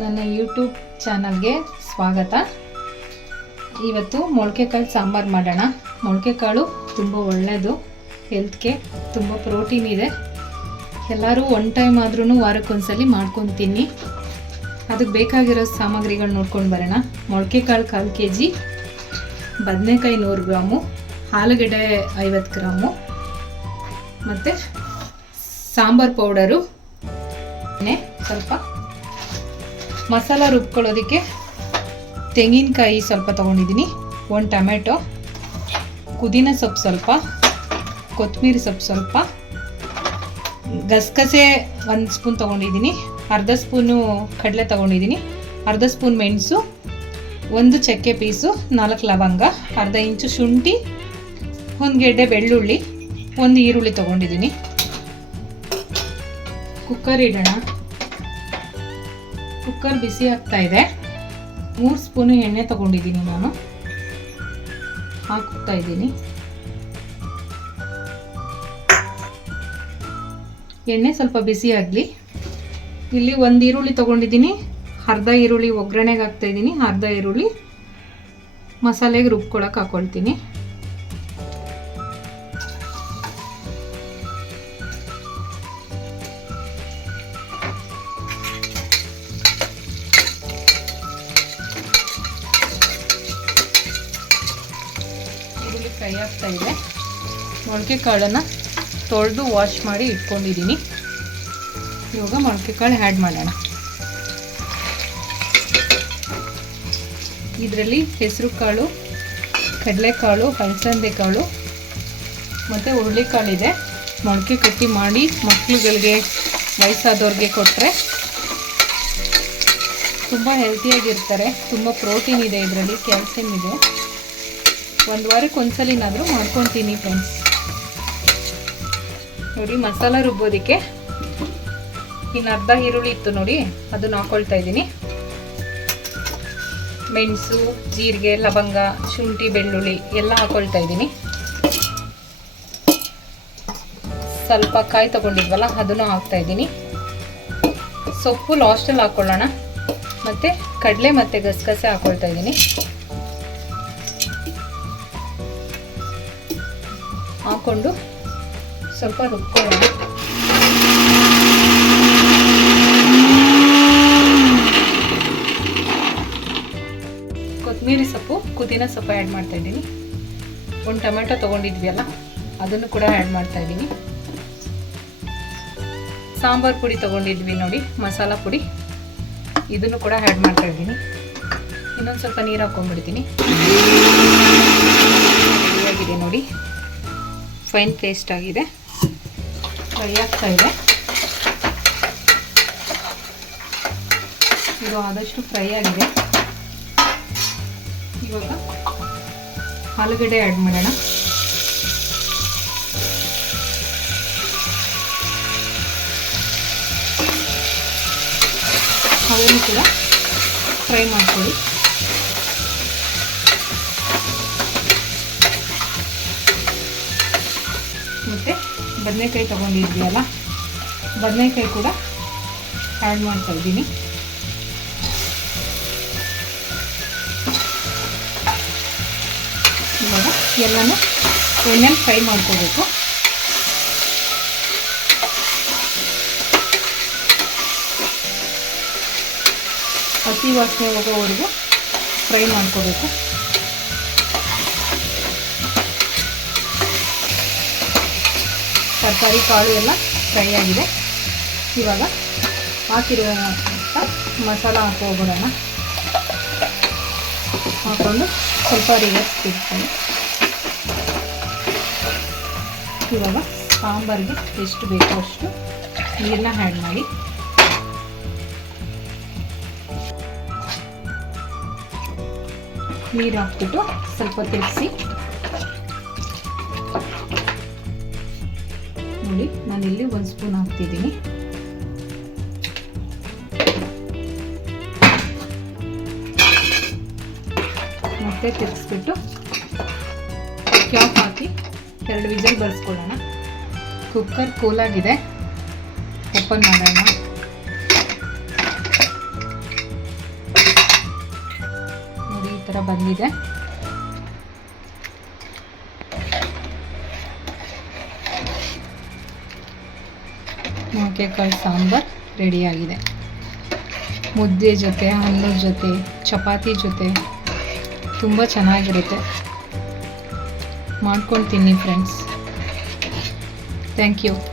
ನನ್ನ ಯೂಟ್ಯೂಬ್ ಚಾನಲ್ಗೆ ಸ್ವಾಗತ. ಇವತ್ತು ಮೊಳಕೆ ಕಾಳು ಸಾಂಬಾರು ಮಾಡೋಣ. ಮೊಳಕೆ ಕಾಳು ತುಂಬ ಒಳ್ಳೆಯದು, ಹೆಲ್ತ್ಗೆ ತುಂಬ ಪ್ರೋಟೀನ್ ಇದೆ. ಎಲ್ಲರೂ ಒನ್ ಟೈಮ್ ಆದ್ರೂ ವಾರಕ್ಕೊಂದ್ಸಲಿ ಮಾಡ್ಕೊಂಡು ತಿನ್ನಿ. ಅದಕ್ಕೆ ಬೇಕಾಗಿರೋ ಸಾಮಗ್ರಿಗಳು ನೋಡ್ಕೊಂಡು ಬರೋಣ. ಮೊಳಕೆ ಕಾಳು 1/4 kg, ಬದನೆಕಾಯಿ 100 ಗ್ರಾಮು, ಆಲೂಗಡ್ಡೆ 50 ಗ್ರಾಮು, ಮತ್ತು ಸಾಂಬಾರು ಪೌಡರು ಸ್ವಲ್ಪ, ಮಸಾಲ ರುಬ್ಕೊಳ್ಳೋದಕ್ಕೆ ತೆಂಗಿನಕಾಯಿ ಸ್ವಲ್ಪ ತೊಗೊಂಡಿದ್ದೀನಿ, 1 ಟೊಮೆಟೊ, ಪುದೀನ ಸೊಪ್ಪು ಸ್ವಲ್ಪ, ಕೊತ್ತಂಬರಿ ಸೊಪ್ಪು ಸ್ವಲ್ಪ, ಗಸಗಸೆ 1 ಸ್ಪೂನ್ ತೊಗೊಂಡಿದ್ದೀನಿ, ಅರ್ಧ ಸ್ಪೂನು ಕಡಲೆ ತೊಗೊಂಡಿದ್ದೀನಿ, ಅರ್ಧ ಸ್ಪೂನ್ ಮೆಣಸು, 1 ಚಕ್ಕೆ ಪೀಸು, 4 ಲವಂಗ, ಅರ್ಧ ಇಂಚು ಶುಂಠಿ, 1 ಗೆಡ್ಡೆ ಬೆಳ್ಳುಳ್ಳಿ, 1 ಈರುಳ್ಳಿ ತೊಗೊಂಡಿದ್ದೀನಿ. ಕುಕ್ಕರ್ ಇಡೋಣ. ಕುಕ್ಕರ್ ಬಿಸಿ ಆಗ್ತಾ ಇದೆ. 3 ಸ್ಪೂನು ಎಣ್ಣೆ ತೊಗೊಂಡಿದ್ದೀನಿ, ನಾನು ಹಾಕ್ತಾ ಇದ್ದೀನಿ. ಎಣ್ಣೆ ಸ್ವಲ್ಪ ಬಿಸಿ ಆಗಲಿ. ಇಲ್ಲಿ 1 ಈರುಳ್ಳಿ ತೊಗೊಂಡಿದ್ದೀನಿ, ಅರ್ಧ ಈರುಳ್ಳಿ ಒಗ್ಗರಣೆಗೆ ಹಾಕ್ತಾ ಇದ್ದೀನಿ, ಅರ್ಧ ಈರುಳ್ಳಿ ಮಸಾಲೆಗೆ ರುಬ್ಕೊಳಕ್ಕೆ ಹಾಕ್ಕೊಳ್ತೀನಿ. ಈರುಳ್ಳಿ ಫ್ರೈ ಆಗ್ತಾ ಇದೆ. ಮೊಳಕೆ ಕಾಳನ್ನು ತೊಳೆದು ವಾಶ್ ಮಾಡಿ ಇಟ್ಕೊಂಡಿದ್ದೀನಿ. ಇವಾಗ ಮೊಳಕೆ ಕಾಳು ಆ್ಯಡ್ ಮಾಡೋಣ. ಇದರಲ್ಲಿ ಹೆಸರು ಕಾಳು, ಕಡಲೆಕಾಳು, ಅಲಸಂದೆ ಕಾಳು ಮತ್ತು ಹುರುಳಿಕಾಳಿದೆ. ಮೊಳಕೆ ಕಟ್ಟಿ ಮಾಡಿ ಮಕ್ಕಳುಗಳಿಗೆ, ವಯಸ್ಸಾದವ್ರಿಗೆ ಕೊಟ್ಟರೆ ತುಂಬ ಹೆಲ್ತಿಯಾಗಿರ್ತಾರೆ. ತುಂಬ ಪ್ರೋಟೀನ್ ಇದೆ ಇದರಲ್ಲಿ, ಕ್ಯಾಲ್ಸಿಯಂ ಇದೆ. 1 ವಾರಕ್ಕೆ ಒಂದ್ಸಲಿನಾದರೂ ಮಾಡ್ಕೊತೀನಿ ಫ್ರೆಂಡ್ಸ್. ನೋಡಿ, ಮಸಾಲ ರುಬ್ಬೋದಕ್ಕೆ ಇನ್ನು ಅರ್ಧ ಈರುಳ್ಳಿ ಇತ್ತು ನೋಡಿ, ಅದನ್ನು ಹಾಕ್ಕೊಳ್ತಾ ಇದ್ದೀನಿ. ಮೆಣಸು, ಜೀರಿಗೆ, ಲವಂಗ, ಶುಂಠಿ, ಬೆಳ್ಳುಳ್ಳಿ ಎಲ್ಲ ಹಾಕ್ಕೊಳ್ತಾ ಇದ್ದೀನಿ. ಸ್ವಲ್ಪ ಕಾಯಿ ತೊಗೊಂಡಿದ್ವಲ್ಲ ಅದನ್ನು ಹಾಕ್ತಾ ಇದ್ದೀನಿ. ಸೊಪ್ಪು ಲಾಸ್ಟಲ್ಲಿ ಹಾಕ್ಕೊಳ್ಳೋಣ. ಮತ್ತು ಕಡಲೆ ಮತ್ತು ಗಸಗಸೆ ಹಾಕ್ಕೊಳ್ತಾ ಇದ್ದೀನಿ. ಹಾಕ್ಕೊಂಡು ಸ್ವಲ್ಪ ರುಬ್ಕೊಳ್ಳೋಣ. ಕೊತ್ತಂಬರಿ ಸೊಪ್ಪು, ಪುದೀನ ಸೊಪ್ಪು ಆ್ಯಡ್ ಮಾಡ್ತಾ ಇದ್ದೀನಿ. 1 ಟೊಮೆಟೊ ತೊಗೊಂಡಿದ್ವಿ ಅದನ್ನು ಕೂಡ ಆ್ಯಡ್ ಮಾಡ್ತಾ ಇದ್ದೀನಿ. ಸಾಂಬಾರು ಪುಡಿ ತೊಗೊಂಡಿದ್ವಿ ನೋಡಿ, ಮಸಾಲ ಪುಡಿ, ಇದನ್ನು ಕೂಡ ಆ್ಯಡ್ ಮಾಡ್ತಾ ಇದ್ದೀನಿ. ಇನ್ನೊಂದು ಸ್ವಲ್ಪ ನೀರು ಹಾಕ್ಕೊಂಡ್ಬಿಡ್ತೀನಿ. ಆಗಿದೆ ನೋಡಿ, ಫೈನ್ ಪೇಸ್ಟ್ ಆಗಿದೆ, ಫ್ರೈ ಆಗ್ತಾ ಇದೆ. ಇದು ಆದಷ್ಟು ಫ್ರೈ ಆಗಿದೆ. ಇವಾಗ ಆಲೂಗಡ್ಡೆ ಆ್ಯಡ್ ಮಾಡೋಣ. ಅದನ್ನು ಕೂಡ ಫ್ರೈ ಮಾಡ್ಕೊಳ್ಳಿ. ಮತ್ತು ಬದನೆಕಾಯಿ ತೊಗೊಂಡಿದ್ವಿ ಬದನೆಕಾಯಿ ಕೂಡ ಆ್ಯಡ್ ಮಾಡ್ತಾ ಇದ್ದೀನಿ. ಇವಾಗ ಎಲ್ಲನೂ ಎಣ್ಣೆಲಿ ಫ್ರೈ ಮಾಡ್ಕೋಬೇಕು. ಹಸಿ ವಾಸನೆ ಹೋಗೋವರೆಗೂ ಫ್ರೈ ಮಾಡ್ಕೋಬೇಕು. ತರಕಾರಿ ಕಾಳು ಎಲ್ಲ ಫ್ರೈ ಆಗಿದೆ. ಇವಾಗ ಹಾಕಿರುವಂಥ ಮಸಾಲ ಹಾಕೋಬಿಡೋಣ. ಹಾಕ್ಕೊಂಡು ಸ್ವಲ್ಪ ರಿವರ್ಸ್ ತಿರ್ಕೊಂಡು ಇವಾಗ ಸಾಂಬಾರಿಗೆ ಎಷ್ಟು ಬೇಕೋ ಅಷ್ಟು ನೀರನ್ನ ಆ್ಯಡ್ ಮಾಡಿ ನೀರು ಹಾಕ್ಬಿಟ್ಟು ಸ್ವಲ್ಪ ತಿರುಗಿಸಿ ನೋಡಿ. ನಾನಿಲ್ಲಿ 1 ಸ್ಪೂನ್ ಹಾಕ್ತಿದ್ದೀನಿ. ಮತ್ತೆ ತಿರುಗಿಸ್ಬಿಟ್ಟು ಕ್ಯಾಪ್ ಹಾಕಿ 2 ವಿಸಿಲ್ ಬರ್ಸ್ಕೊಳ್ಳೋಣ. ಕುಕ್ಕರ್ ಕೂಲಾಗಿದೆ, ಓಪನ್ ಮಾಡೋಣ. ಥರ ಬಂದಿದೆ. ನುಗ್ಗೆಕಾಳು ಸಾಂಬಾರು ರೆಡಿಯಾಗಿದೆ. ಮುದ್ದೆ ಜೊತೆ, ಅನ್ನದ ಜೊತೆ, ಚಪಾತಿ ಜೊತೆ ತುಂಬ ಚೆನ್ನಾಗಿರುತ್ತೆ. ಮಾಡ್ಕೊಂಡು ತಿನ್ನಿ ಫ್ರೆಂಡ್ಸ್. Thank you.